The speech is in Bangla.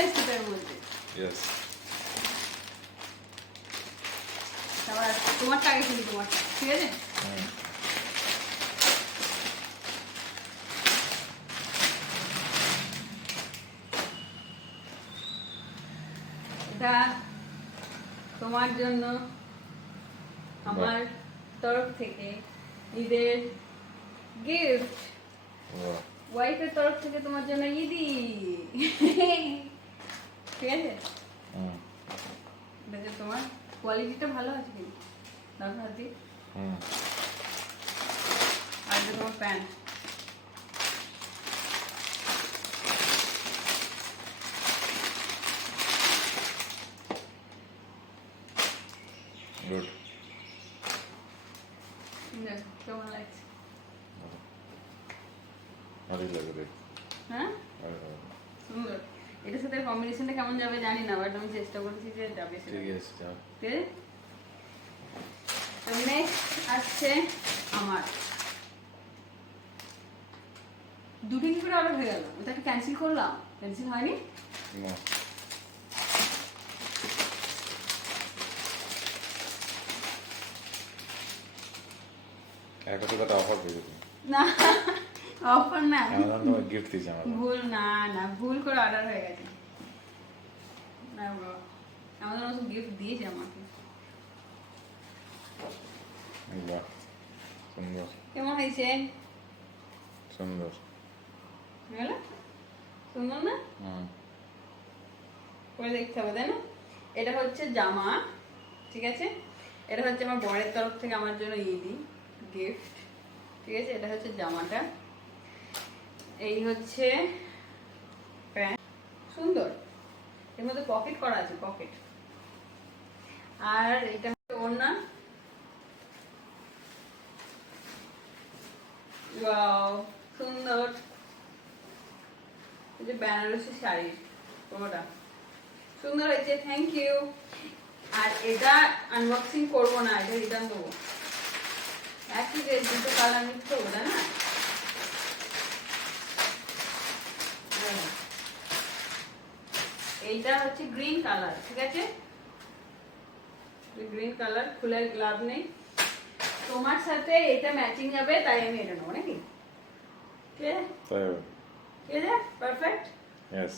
আছে? ও, ও কতগুলো ড্রেস তোমার চলে এসছে তার মধ্যে ইয়েস তারপর তোমারটা আগে শুনি তোমারটা ঠিক আছে এটা তোমার জন্য আমার তরফ থেকে ঈদের গিফট ওয়াইফের তরফ থেকে তোমার জন্য ঈদি ঠিক আছে এটা যে তোমার কোয়ালিটিটা ভালো আছে কিন্তু দেখো হাতি আর এটা তোমার প্যান্ট গুড দেখো কেমন লাগছে ভালোই লাগে দেখ হ্যাঁ সুন্দর এটার সাথে কম্বিনেশনটা কেমন যাবে জানি না বাট আমি চেষ্টা করছি যে যাবে ঠিক আছে তো? নেক্সট আসছে আমার। দুদিন করে অর্ডার হয়ে গেল ওটা একটা ক্যান্সেল করলাম? ক্যান্সেল হয়নি? না। কটা অফার না। অফার না। অ্যামাজন তোমার গিফট দিয়েছে ভুল না না ভুল করে অর্ডার হয়ে গেছে। না মতো গিফট দিয়েছে আমাকে। বাহ সুন্দর। কেমন হয়েছে? সুন্দর। সুন্দর না? হুম। দেখতে হবে তাই না? এটা হচ্ছে জামা ঠিক আছে? এটা হচ্ছে আমার বরের তরফ থেকে আমার জন্য ইদি গিফট ঠিক আছে? এটা হচ্ছে জামাটা। এই হচ্ছে সুন্দর। এর মধ্যে পকেট করা আছে, পকেট। আর এটা হচ্ছে ওড়না। সুন্দর। যে বেনারসি শাড়ি পুরোটা সুন্দর হয়েছে থ্যাংক ইউ আর এটা আনবক্সিং করব না, এটা রিটার্ন দেবো। একই যে দুটো কালার মিক্স করব তাই না হ্যাঁ। এইটা হচ্ছে গ্রিন কালার ঠিক আছে? গ্রিন কালার খুলে লাভ নেই। তোমার সাথে এটা ম্যাচিং যাবে তাই আমি এটা নেব নাকি? ঠিক আছে ঠিক আছে পারফেক্ট ইয়েস